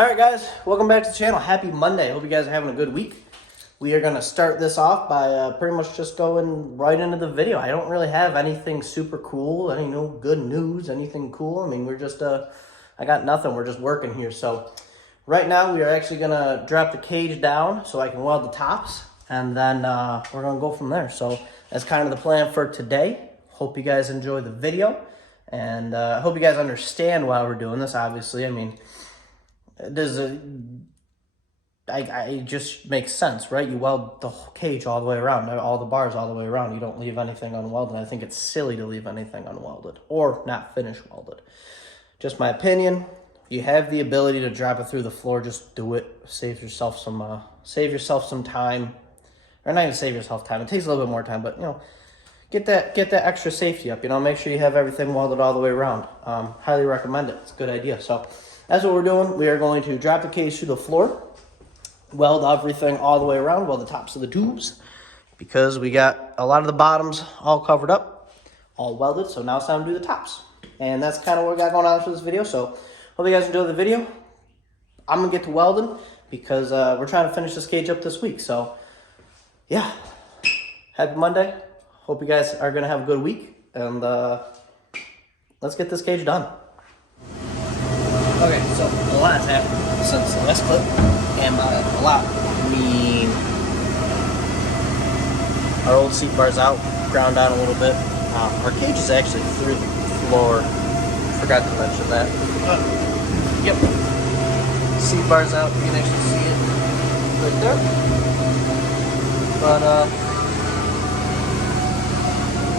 All right, guys, welcome back to the channel. Happy Monday. Hope you guys are having a good week. We are going to start this off by pretty much just going right into the video. I don't really have anything super cool, any good news, anything cool. I mean, we're just, I got nothing. We're just working here. So right now we are actually going to drop the cage down so I can weld the tops, and then we're going to go from there. So that's kind of the plan for today. Hope you guys enjoy the video, and I hope you guys understand why we're doing this, obviously. I mean, it just makes sense, right? You weld the whole cage all the way around, all the bars all the way around. You don't leave anything unwelded. I think it's silly to leave anything unwelded or not finish welded. Just my opinion. You have the ability to drop it through the floor, just do it. Save yourself some time, or not even save yourself time. It takes a little bit more time, but get that extra safety up. Make sure you have everything welded all the way around. Highly recommend it. It's a good idea. So that's what we're doing. We are going to drop the cage through the floor, weld everything all the way around, weld the tops of the tubes, because we got a lot of the bottoms all covered up, all welded. So now it's time to do the tops. And that's kind of what we got going on for this video. So hope you guys enjoy the video. I'm going to get to welding because we're trying to finish this cage up this week. So yeah, happy Monday. Hope you guys are going to have a good week. And let's get this cage done. Okay, so a lot has happened since the last clip, and by a lot, I mean our old seat bar's out, ground down a little bit. Our cage is actually through the floor. Forgot to mention that. Yep, seat bar's out. You can actually see it right there. But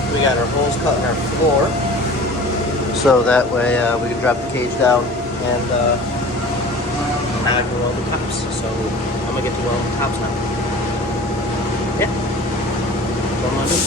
we got our holes cut in our floor, so that way we can drop the cage down. And now I can weld the tops. So I'm gonna get to weld the tops now. Yeah. What am I doing?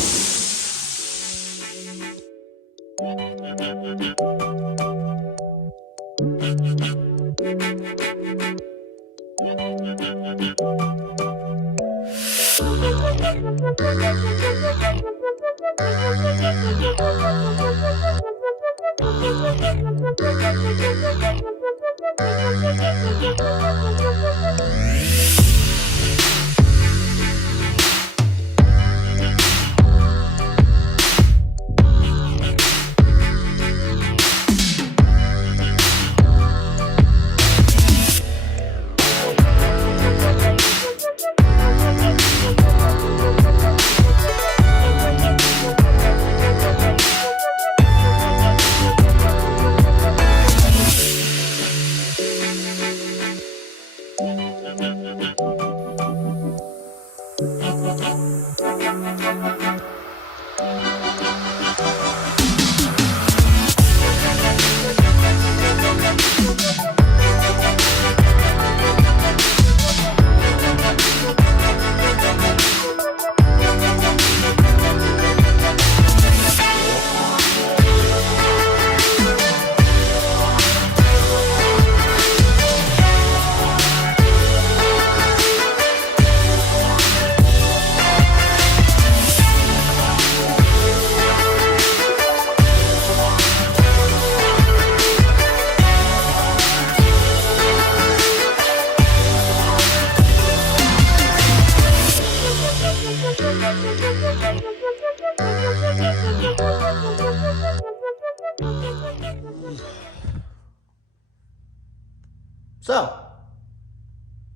So,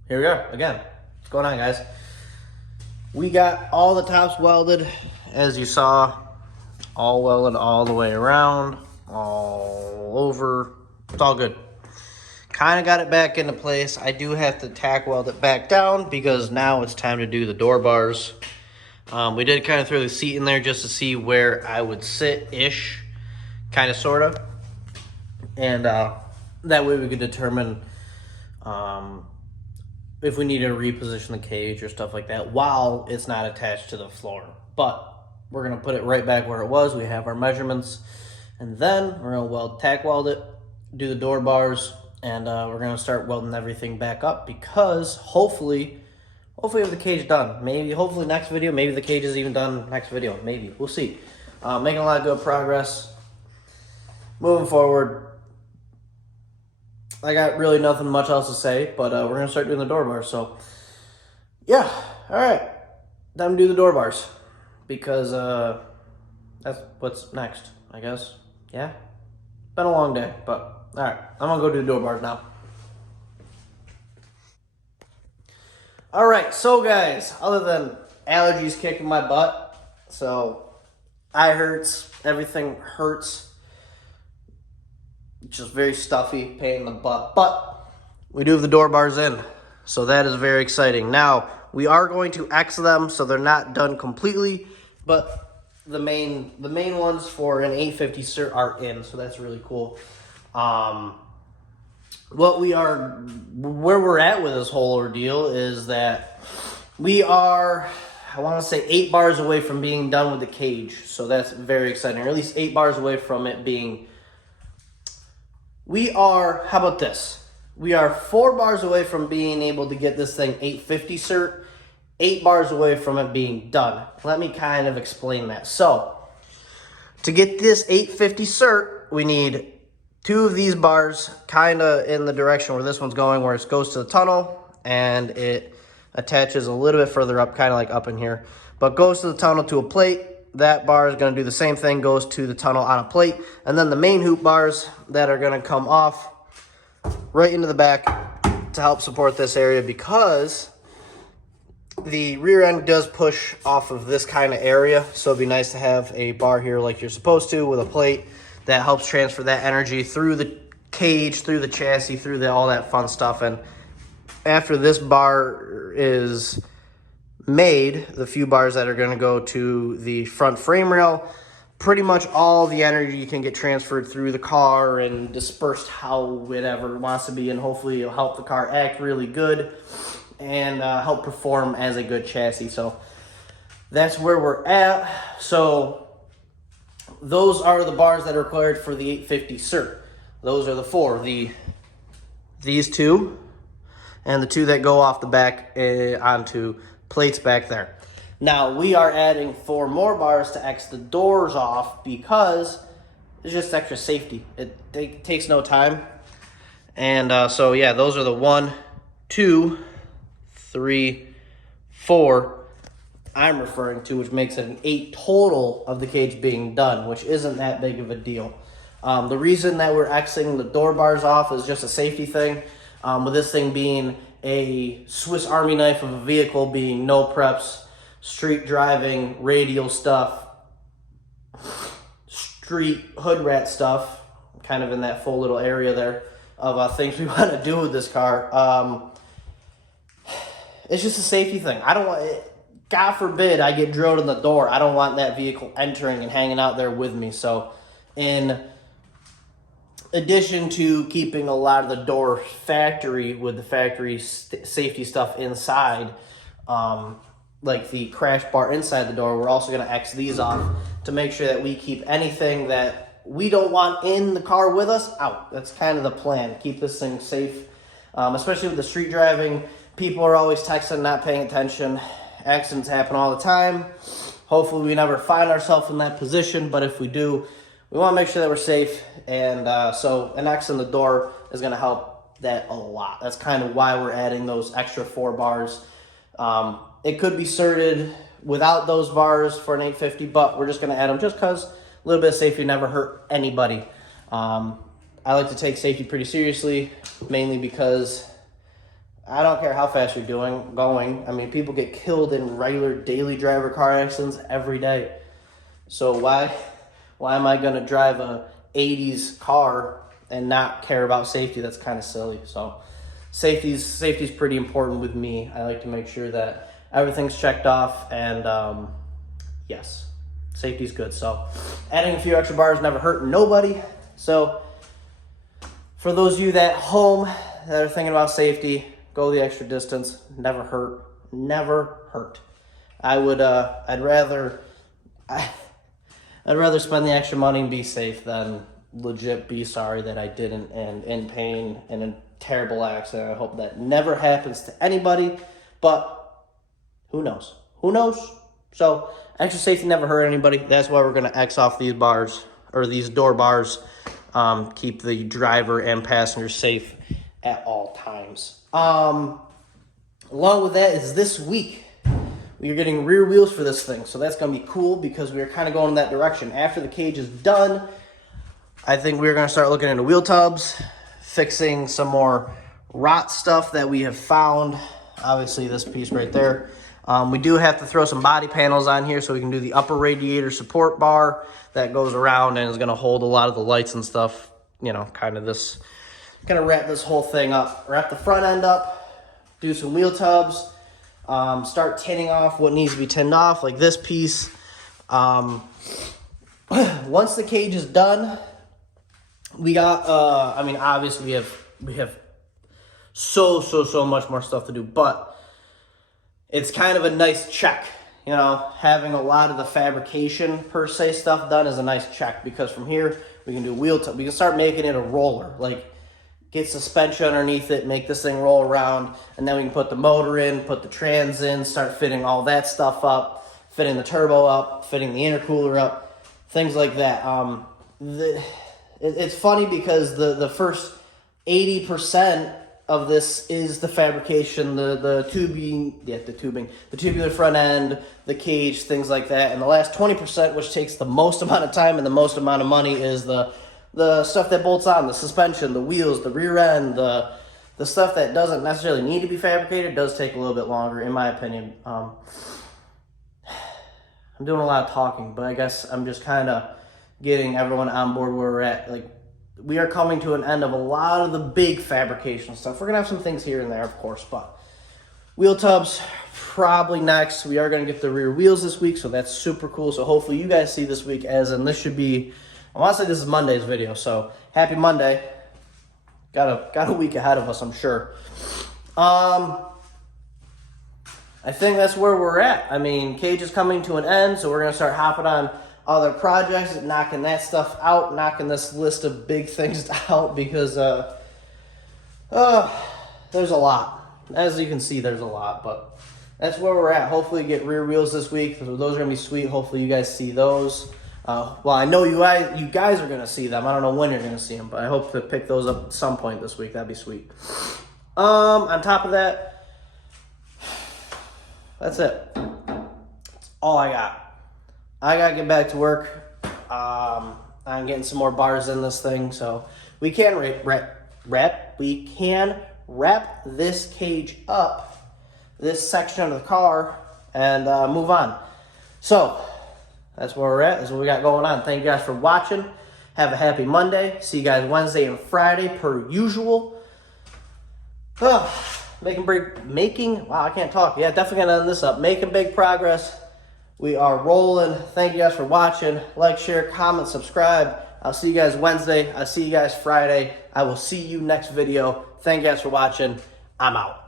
here we are again. What's going on, guys? We got all the tops welded, as you saw, all welded all the way around, all over. It's all good. Kind of got it back into place. I do have to tack weld it back down because now it's time to do the door bars. We did kind of throw the seat in there just to see where I would sit-ish, kind of, sort of. And that way we could determine if we needed to reposition the cage or stuff like that while it's not attached to the floor. But we're going to put it right back where it was. We have our measurements. And then we're going to tack weld it, do the door bars, and we're going to start welding everything back up because hopefully we have the cage done. Hopefully next video. Maybe the cage is even done next video. Maybe. We'll see. Making a lot of good progress. Moving forward. I got really nothing much else to say, but we're going to start doing the door bars. So, yeah, all right. Time to do the door bars because that's what's next, I guess. Yeah, been a long day, but all right, I'm going to go do the door bars now. All right, so guys, other than allergies kicking my butt, so eye hurts, everything hurts, just very stuffy, pain in the butt, but we do have the door bars in, so that is very exciting. Now, we are going to X them, so they're not done completely, but the main ones for an 850 cert are in, so that's really cool. Where we're at with this whole ordeal is that we are, I want to say 8 bars away from being done with the cage. So that's very exciting, or at least 8 bars away from it being, how about this? We are 4 bars away from being able to get this thing 850 cert, 8 bars away from it being done. Let me kind of explain that. So, to get this 850 cert, we need 2 of these bars kind of in the direction where this one's going, where it goes to the tunnel, and it attaches a little bit further up, kind of like up in here, but goes to the tunnel to a plate. That bar is going to do the same thing, goes to the tunnel on a plate, and then the main hoop bars that are going to come off right into the back to help support this area, because the rear end does push off of this kind of area, so it'd be nice to have a bar here like you're supposed to with a plate that helps transfer that energy through the cage, through the chassis, through all that fun stuff. And after this bar is made, the few bars that are going to go to the front frame rail, pretty much all the energy can get transferred through the car and dispersed how whatever it wants to be, and hopefully it'll help the car act really good and help perform as a good chassis. So that's where we're at. So those are the bars that are required for the 850 cert. Those are the 4. These 2 and the 2 that go off the back onto plates back there. Now, we are adding 4 more bars to X the doors off because it's just extra safety. It takes no time. And so, yeah, those are the 1, 2, 3, 4 I'm referring to, which makes it an 8 total of the cage being done, which isn't that big of a deal. The reason that we're Xing the door bars off is just a safety thing. With this thing being a Swiss Army knife of a vehicle, being no preps, street driving, radial stuff, street hood rat stuff, kind of in that full little area there of things we want to do with this car. It's just a safety thing. I don't want it. God forbid I get drilled in the door. I don't want that vehicle entering and hanging out there with me. So in addition to keeping a lot of the door factory with the factory safety stuff inside, like the crash bar inside the door, we're also going to X these off to make sure that we keep anything that we don't want in the car with us out. That's kind of the plan. Keep this thing safe, especially with the street driving. People are always texting, not paying attention. Accidents happen all the time. Hopefully we never find ourselves in that position, but if we do, we want to make sure that we're safe. And so an X in the door is going to help that a lot. That's kind of why we're adding those extra 4 bars. It could be certed without those bars for an 850, but we're just going to add them just because a little bit of safety never hurt anybody. I like to take safety pretty seriously, mainly because I don't care how fast you're going. I mean, people get killed in regular daily driver car accidents every day. So why am I going to drive a 80s car and not care about safety? That's kind of silly. So safety's pretty important with me. I like to make sure that everything's checked off, and yes, safety's good. So adding a few extra bars never hurt nobody. So for those of you that home that are thinking about safety, go the extra distance. Never hurt. Never hurt. I'd rather spend the extra money and be safe than legit be sorry that I didn't and in pain and in a terrible accident. I hope that never happens to anybody, but who knows? Who knows? So extra safety never hurt anybody. That's why we're going to X off these bars, or these door bars. Keep the driver and passenger safe at all times. Along with that is this week, we are getting rear wheels for this thing. So that's going to be cool because we are kind of going in that direction. After the cage is done, I think we're going to start looking into wheel tubs, fixing some more rot stuff that we have found. Obviously, this piece right there. We do have to throw some body panels on here so we can do the upper radiator support bar that goes around and is going to hold a lot of the lights and stuff. You know, kind of wrap this whole thing up. Wrap the front end up, do some wheel tubs, start tinning off what needs to be tinned off, like this piece. Once the cage is done, we got, I mean, obviously we have so much more stuff to do, but it's kind of a nice check, you know, having a lot of the fabrication per se stuff done is a nice check, because from here we can do wheel tub. We can start making it a roller, like get suspension underneath it, make this thing roll around, and then we can put the motor in, put the trans in, start fitting all that stuff up, fitting the turbo up, fitting the intercooler up, things like that. It's funny because the first 80% of this is the fabrication, the tubing, the tubular front end, the cage, things like that. And the last 20%, which takes the most amount of time and the most amount of money, is the stuff that bolts on, the suspension, the wheels, the rear end, the stuff that doesn't necessarily need to be fabricated does take a little bit longer, in my opinion. I'm doing a lot of talking, but I guess I'm just kind of getting everyone on board where we're at. Like, we are coming to an end of a lot of the big fabrication stuff. We're going to have some things here and there, of course, but wheel tubs probably next. We are going to get the rear wheels this week, so that's super cool. So hopefully you guys see this week, as in this should be, I want to say this is Monday's video, so happy Monday. Got a week ahead of us, I'm sure. I think that's where we're at. I mean, cage is coming to an end, so we're going to start hopping on other projects, knocking that stuff out, knocking this list of big things out, because there's a lot. As you can see, there's a lot, but that's where we're at. Hopefully get rear wheels this week. Those are going to be sweet. Hopefully you guys see those. Well, I know you guys are going to see them. I don't know when you're going to see them, but I hope to pick those up at some point this week. That'd be sweet. On top of that, that's it. That's all I got. I got to get back to work. I'm getting some more bars in this thing, so we can wrap this cage up, this section of the car, and move on. So that's where we're at. That's what we got going on. Thank you guys for watching. Have a happy Monday. See you guys Wednesday and Friday per usual. Wow, I can't talk. Yeah, definitely gonna end this up. Making big progress. We are rolling. Thank you guys for watching. Like, share, comment, subscribe. I'll see you guys Wednesday. I'll see you guys Friday. I will see you next video. Thank you guys for watching. I'm out.